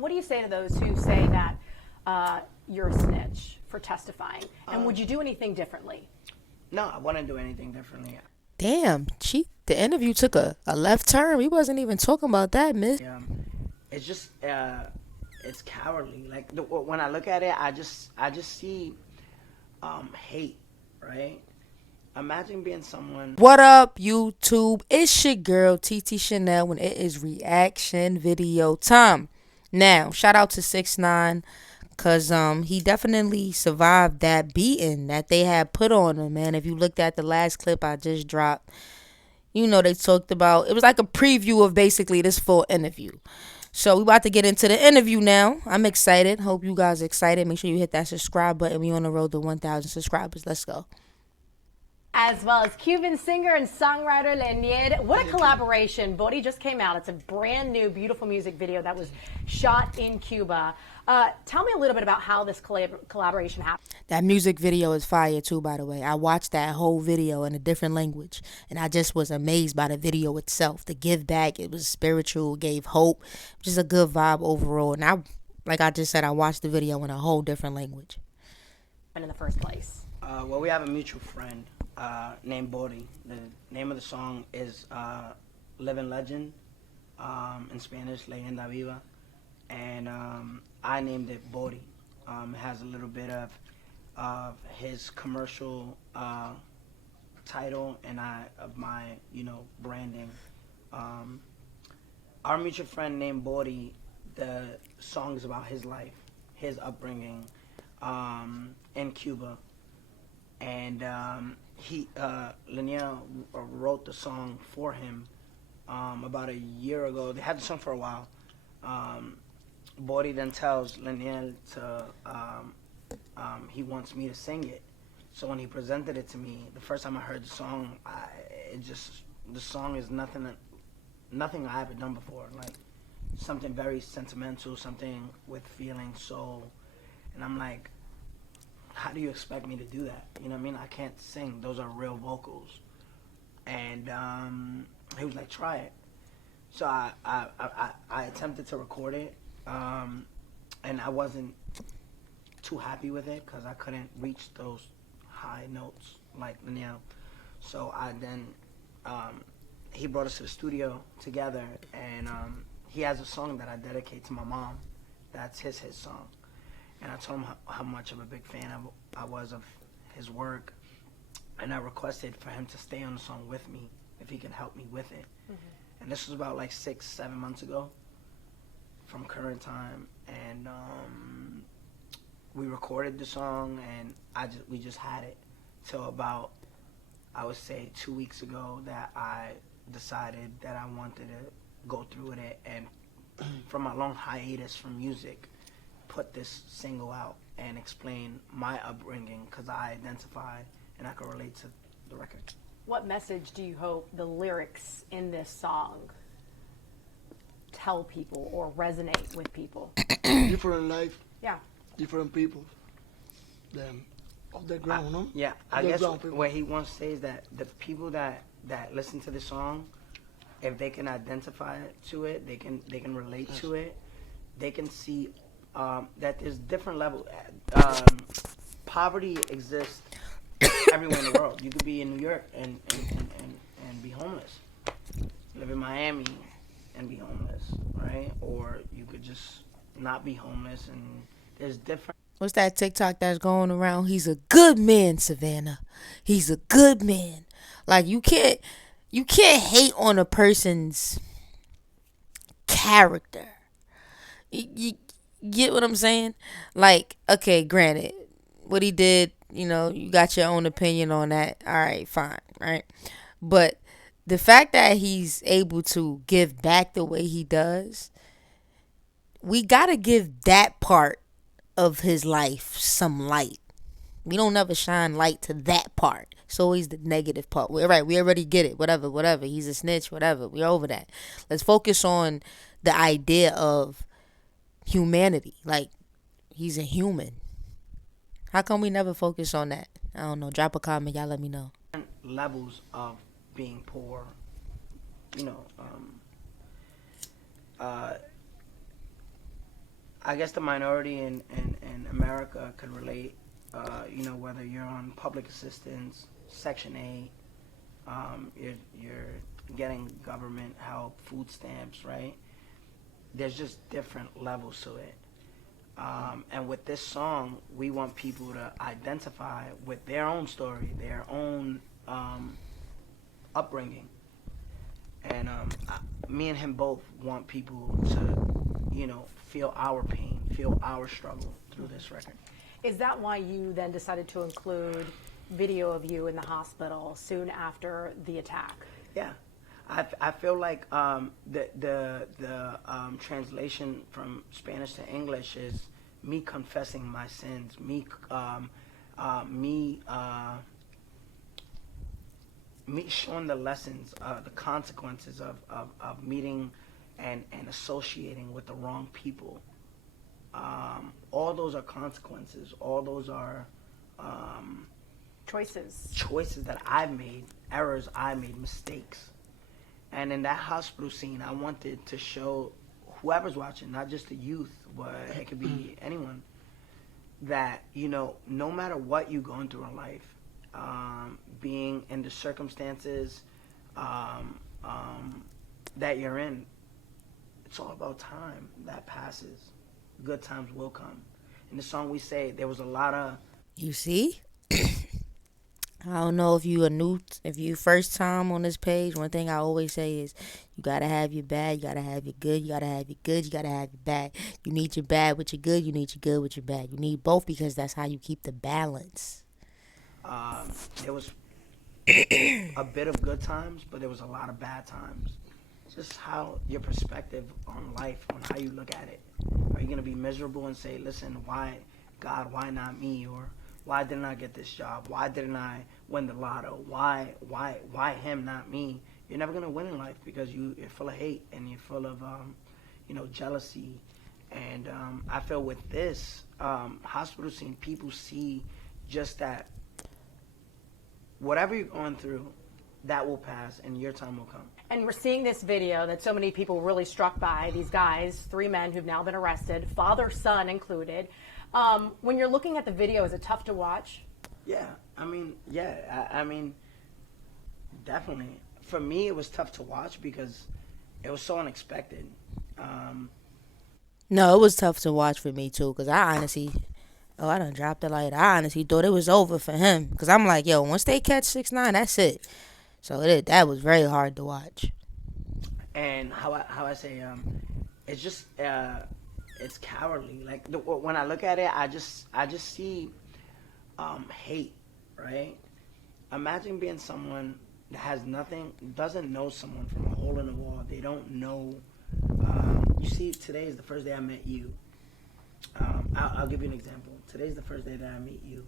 What do you say to those who say that you're a snitch for testifying? And would you do anything differently? No, I wouldn't do anything differently. Damn, the interview took a left turn. We wasn't even talking about that, miss. It's just it's cowardly. Like when I look at it, I just see hate, right? Imagine being someone. What up, YouTube? It's your girl, TT Shanell, when it is reaction video time. Now, shout out to 6ix9ine, because he definitely survived that beating that they had put on him, man. If you looked at the last clip I just dropped, you know they talked about, it was like a preview of basically this full interview. So we about to get into the interview now. I'm excited. Hope you guys are excited. Make sure you hit that subscribe button. We on the road to 1,000 subscribers. Let's go. As well as Cuban singer and songwriter Lenier. What a collaboration. Bori just came out. It's a brand new, beautiful music video that was shot in Cuba. Tell me a little bit about how this collaboration happened. That music video is fire too, by the way. I watched that whole video in a different language, and I just was amazed by the video itself. The give back, it was spiritual, gave hope, just a good vibe overall. And like I just said, I watched the video in a whole different language. In the first place. Well, we have a mutual friend named Bori. The name of the song is Living Legend, in Spanish, Leyenda Viva. And I named it Bori. It has a little bit of his commercial title and of my, branding. Our mutual friend named Bori, the song is about his life, his upbringing in Cuba. And Lenier wrote the song for him about a year ago. They had the song for a while. Bori then tells Lenier he wants me to sing it. So when he presented it to me, the first time I heard the song, the song is nothing I ever done before. Like something very sentimental, something with feeling, soul. And I'm like, how do you expect me to do that? You know what I mean? I can't sing. Those are real vocals. And he was like, try it. So I attempted to record it, and I wasn't too happy with it because I couldn't reach those high notes like Lenier. So I then, he brought us to the studio together, and he has a song that I dedicate to my mom. That's his song. And I told him how much of a big fan I was of his work. And I requested for him to stay on the song with me, if he can help me with it. Mm-hmm. And this was about like 6-7 months ago from current time. And we recorded the song, and we just had it till about, I would say, 2 weeks ago that I decided that I wanted to go through with it. And from a long hiatus from music, put this single out and explain my upbringing, because I identified and I could relate to the record. What message do you hope the lyrics in this song tell people or resonate with people? Different life. Yeah. Different people. Them of the ground, no? Yeah, I guess what he wants to say is that the people that listen to the song, if they can identify to it, they can relate to it, they can see that there's different levels. Poverty exists everywhere in the world. You could be in New York and be homeless. Live in Miami and be homeless, right? Or you could just not be homeless, and there's different. What's that TikTok that's going around? He's a good man, Savannah. He's a good man. Like you can't hate on a person's character. You get what I'm saying? Like, okay, granted, what he did, you got your own opinion on that. All right, fine, right? But the fact that he's able to give back the way he does, we got to give that part of his life some light. We don't never shine light to that part. It's always the negative part. We're right. We already get it. Whatever. He's a snitch. Whatever. We're over that. Let's focus on the idea of humanity. Like, he's a human. How come we never focus on that? I don't know. Drop a comment. Y'all let me know. Levels of being poor. I guess the minority in America could relate. Whether you're on public assistance, Section 8, you're getting government help, food stamps, right? There's just different levels to it. And with this song, we want people to identify with their own story, their own upbringing. And me and him both want people to, feel our pain, feel our struggle through this record. Is that why you then decided to include video of you in the hospital soon after the attack? Yeah. I feel like the translation from Spanish to English is me confessing my sins, me showing the lessons, the consequences of meeting and associating with the wrong people. All those are consequences. All those are choices that I've made, errors I made, mistakes. And in that hospital scene, I wanted to show whoever's watching, not just the youth, but it could be anyone, that, no matter what you're going through in life, being in the circumstances that you're in, it's all about time. That passes. Good times will come. In the song we say, there was a lot of... You see? I don't know if you first time on this page, one thing I always say is you gotta have your bad, you gotta have your good, you gotta have your good, you gotta have your bad. You need your bad with your good, you need your good with your bad. You need both because that's how you keep the balance. There was a bit of good times, but there was a lot of bad times. Just how your perspective on life, on how you look at it. Are you gonna be miserable and say, listen, why, God, why not me? Or why didn't I get this job? Why didn't I win the lotto? Why him, not me? You're never gonna win in life because you're full of hate and you're full of, jealousy. And I feel with this hospital scene, people see just that whatever you're going through, that will pass and your time will come. And we're seeing this video that so many people were really struck by. These guys, 3 men who've now been arrested, father, son included. When you're looking at the video, is it tough to watch? Yeah, I mean, definitely. For me, it was tough to watch because it was so unexpected. No, it was tough to watch for me too, because I done dropped the light. I honestly thought it was over for him, because I'm like, yo, once they catch 6ix9ine, that's it. So that was very hard to watch. And how I say, it's just it's cowardly. Like when I look at it, I just see hate, right? Imagine being someone that has nothing, doesn't know someone from a hole in the wall. They don't know. You see, today is the first day I met you. I'll give you an example. Today's the first day that I meet you.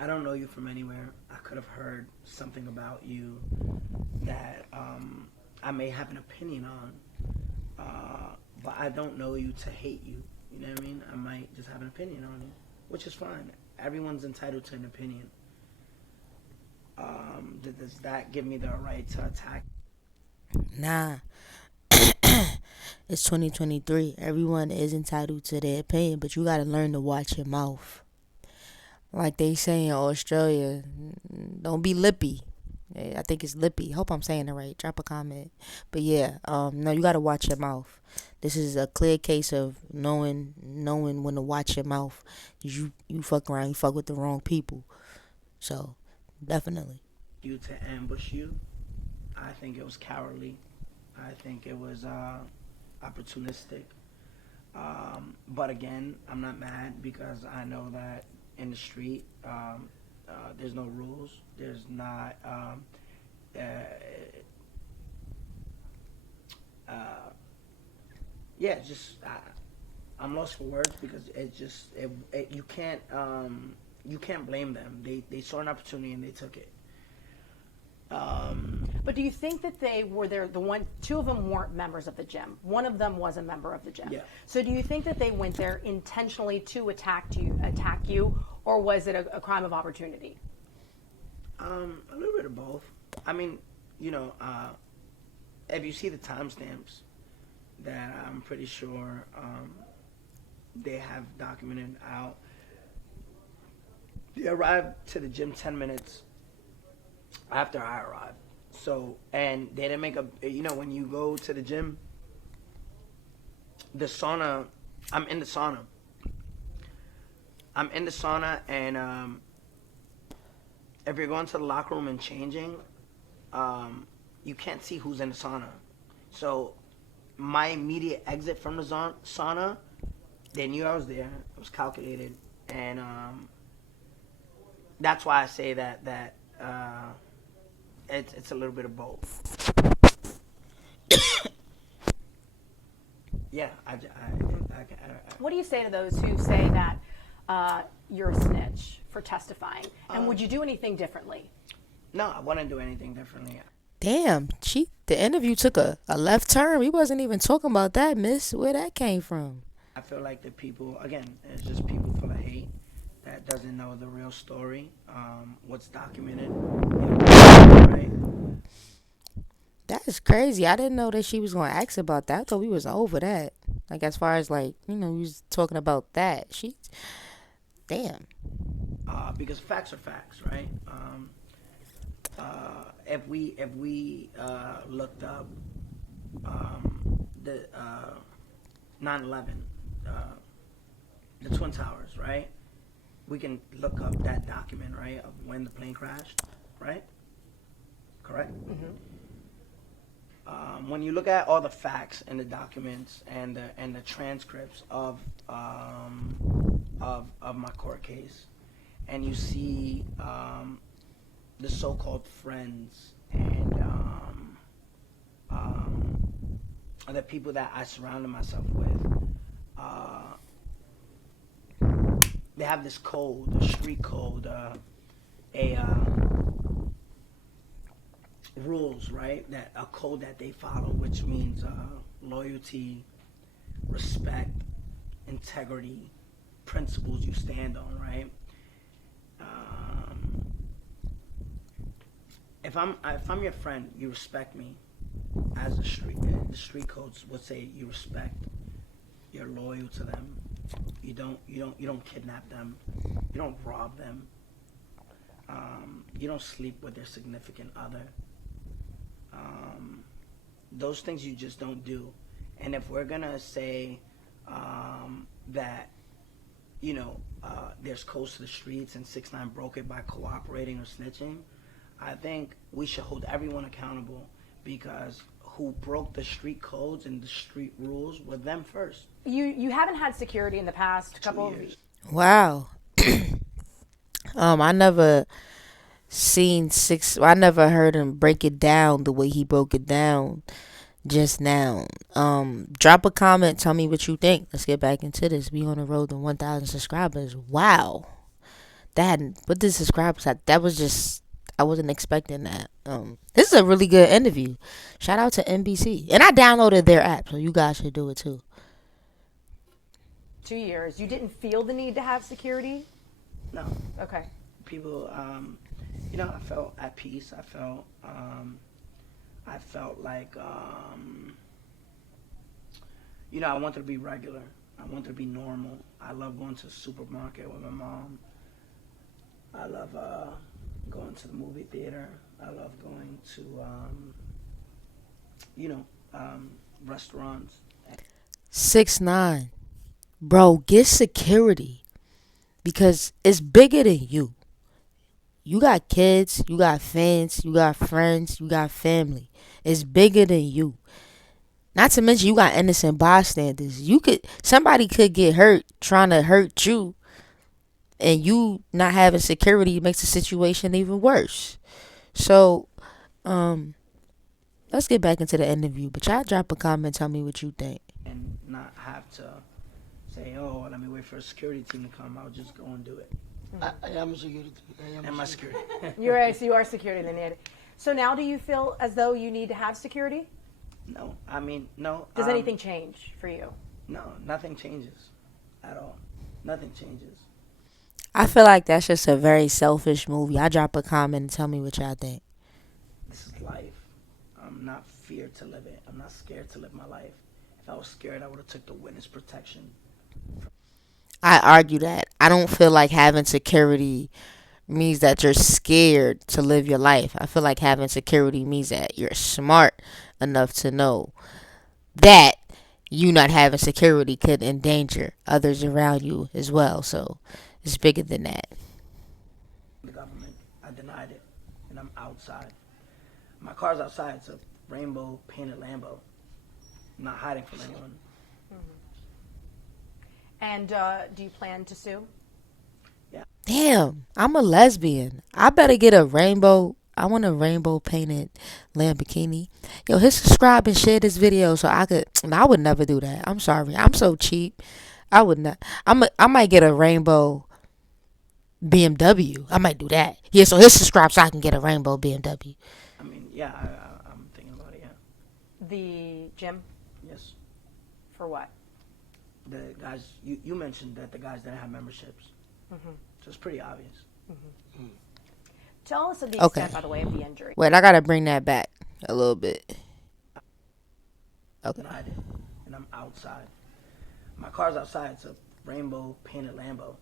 I don't know you from anywhere. I could have heard something about you that I may have an opinion on, but I don't know you to hate you. You know what I mean? I might just have an opinion on you, which is fine. Everyone's entitled to an opinion. Does that give me the right to attack? Nah. It's 2023. Everyone is entitled to their opinion, but you gotta learn to watch your mouth. Like they say in Australia, don't be lippy. I think it's lippy. Hope I'm saying it right. Drop a comment. But yeah, no, you gotta watch your mouth. This is a clear case of knowing when to watch your mouth. You fuck around, you fuck with the wrong people. So definitely. You to ambush you. I think it was cowardly. I think it was opportunistic. But again, I'm not mad because I know that in the street, there's no rules. There's not. I'm lost for words because you can't blame them. They saw an opportunity and they took it. But do you think that they were there? Two of them weren't members of the gym. One of them was a member of the gym. Yeah. So do you think that they went there intentionally to attack you, or was it a crime of opportunity? A little bit of both. I mean, if you see the timestamps, that I'm pretty sure they have documented out. They arrived to the gym 10 minutes after I arrived. So, and they didn't make a, when you go to the gym, the sauna, I'm in the sauna. And if you're going to the locker room and changing, you can't see who's in the sauna. So, my immediate exit from the sauna, they knew I was there. It was calculated. And that's why I say that it's a little bit of both. Yeah, I. What do you say to those who say that you're a snitch for testifying? And would you do anything differently? No, I wouldn't do anything differently. Damn, the interview took a left turn. We wasn't even talking about that, miss. Where that came from? I feel like the people, again, it's just people full of hate that doesn't know the real story, what's documented. Right? That is crazy. I didn't know that she was going to ask about that. I thought we was over that. Like, as far as, like, we was talking about that. Damn. Because facts are facts, right? If we looked up the 9/11, the Twin Towers, right? We can look up that document, right, of when the plane crashed, right? Correct? Mm-hmm. When you look at all the facts and the documents and the transcripts of my court case, and you see the so-called friends and the people that I surrounded myself with, they have this code, a street code, rules, right? That a code that they follow, which means loyalty, respect, integrity, principles you stand on, right? If I'm your friend, you respect me. As the street codes would say, you respect. You're loyal to them. You don't kidnap them. You don't rob them. You don't sleep with their significant other. Those things you just don't do. And if we're gonna say that there's codes to the streets and 6ix9ine broke it by cooperating or snitching, I think we should hold everyone accountable, because who broke the street codes and the street rules were them first. You haven't had security in the past couple 2 years. Wow. I never I never heard him break it down the way he broke it down just now. Drop a comment, tell me what you think. Let's get back into this. We on the road to 1,000 subscribers. Wow. With the subscribers, that was just, I wasn't expecting that. This is a really good interview. Shout out to NBC. And I downloaded their app, so you guys should do it too. 2 years. You didn't feel the need to have security? No. Okay. People, I felt at peace. I felt like, I wanted to be regular. I wanted to be normal. I love going to the supermarket with my mom. I love going to the movie theater. I love going to, restaurants. 6ix9ine, bro, get security, because it's bigger than you. You got kids, you got fans, you got friends, you got family. It's bigger than you. Not to mention you got innocent bystanders. Somebody could get hurt trying to hurt you, and you not having security makes the situation even worse. So, let's get back into the interview. But y'all drop a comment, tell me what you think. And not have to say, oh, let me wait for a security team to come. I'll just go and do it. I am security. And my security. You are security then. So now do you feel as though you need to have security? No. I mean, no. Does anything change for you? No, nothing changes at all. Nothing changes. I feel like that's just a very selfish movie. I drop a comment and tell me what y'all think. This is life. I'm not feared to live it. I'm not scared to live my life. If I was scared, I would have took the witness protection. I argue that. I don't feel like having security means that you're scared to live your life. I feel like having security means that you're smart enough to know that you not having security could endanger others around you as well. So it's bigger than that. The government, I denied it, and I'm outside. My car's outside. It's a rainbow painted Lambo. I'm not hiding from anyone. And do you plan to sue? Damn, I'm a lesbian. I better get a rainbow. I want a rainbow painted Lamborghini. Yo, hit subscribe and share this video so I could. I would never do that. I'm sorry. I'm so cheap. I would not. I might get a rainbow BMW. I might do that. Yeah, so hit subscribe so I can get a rainbow BMW. I mean, yeah, I'm thinking about it. Yeah. The gym? Yes. For what? The guys, you mentioned that the guys didn't have memberships. So it's pretty obvious. Tell us of the Okay. extent, by the way, of the injury. Wait, I gotta bring that back a little bit. Okay. Denied it, and I'm outside. My car's outside. It's a rainbow painted Lambo.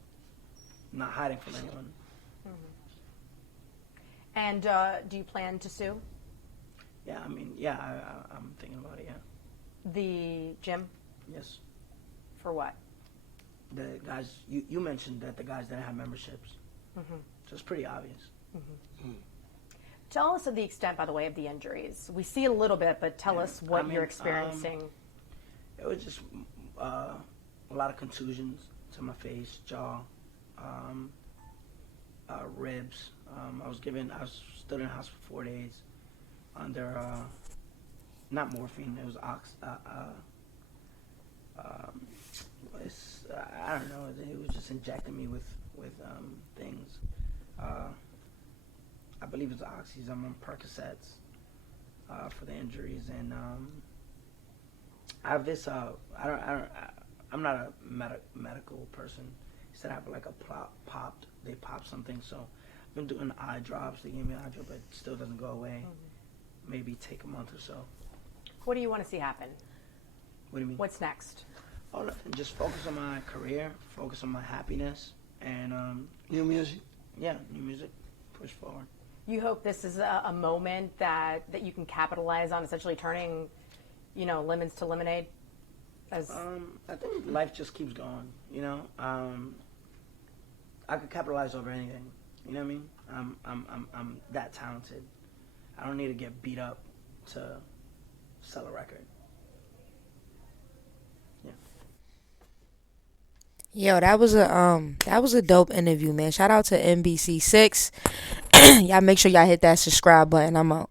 I'm not hiding from anyone. And do you plan to sue? Yeah, I mean, yeah, I'm thinking about it. Yeah. The gym? Yes. For what? The guys, you mentioned that the guys didn't have memberships. So it's pretty obvious. Tell us of the extent, by the way, of the injuries. We see a little bit, but tell us what you're experiencing. It was just a lot of contusions to my face, jaw, ribs. I was stood in the house for 4 days under not morphine. It was I don't know. It was just injecting me with things. I believe it's oxys. I'm on Percocets for the injuries, and I have this. I'm not a medical person. He said I have like a popped. They popped something, so I've been doing eye drops. They gave me an eye drop, but it still doesn't go away. Maybe take a month or so. What do you want to see happen? What do you mean? What's next? Oh, nothing. Just focus on my career, focus on my happiness, and New music. yeah, new music, push forward. You hope this is a moment that you can capitalize on, essentially turning, lemons to lemonade? As I think life just keeps going. I could capitalize over anything. You know what I mean? I'm that talented. I don't need to get beat up to sell a record. Yo, that was a dope interview, man. Shout out to NBC6. Y'all make sure y'all hit that subscribe button. I'm out.